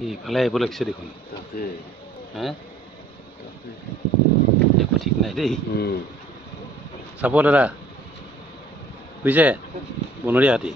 এইফালে আহিব লাগিছে দেখোন হে একো ঠিক নাই দেই চাব দাদা বুজিছে বনৰীয়া হাতী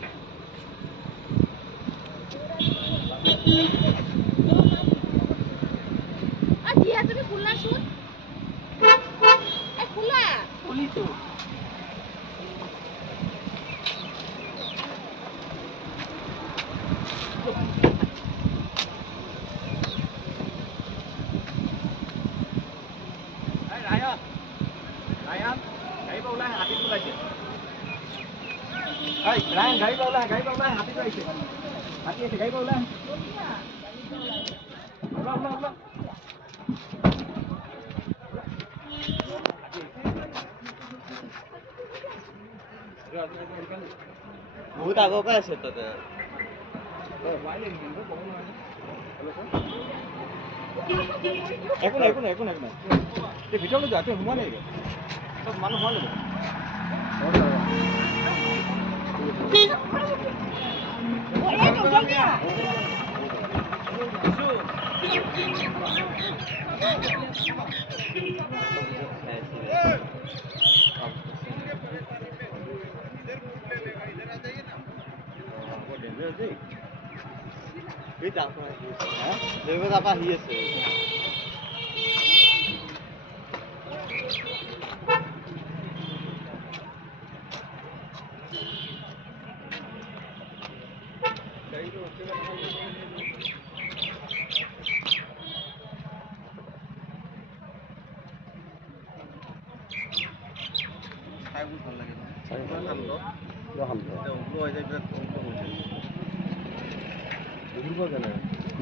বহুত আগৰ পৰা আছে তাতে একো নাই ভিতৰলৈ যোৱা তুমি সোমোৱা নাই মানুহ সোমালে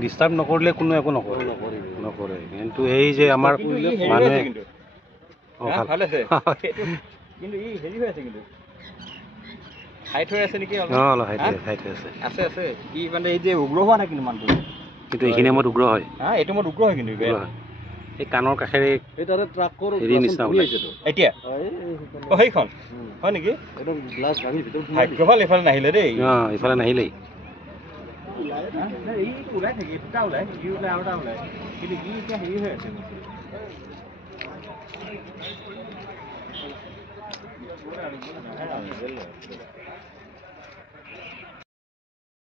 ডিস্টাৰ্ব নকৰিলে কোনো একো নকৰে কিন্তু এই যে আমাৰ মানুহে ভালে আছে কিন্তু ই হেৰি হৈ আছে কিন্তু হাইট হৈ আছে নেকি অলপ হাইট আছে আছে ই মানে এই যে উগ্ৰ হোৱা নাই কিন্তু মানুহটো কিন্তু এইখিনি সময়ত উগ্ৰ হয় এইটো মই উগ্ৰ হয় কিন্তু এই কাণৰ কাষেৰে হেৰি নিচিনা ওলাইছেতো এতিয়া সেইখন হয় নেকি ভাগ্যভাল এইফালে নাহিলে দেই এইফালে নাহিলেই ওলাই থাকে দুটা ওলাই ই ওলাই আৰু এটা ওলাই কিন্তু ই এতিয়া হেৰি হৈ আছে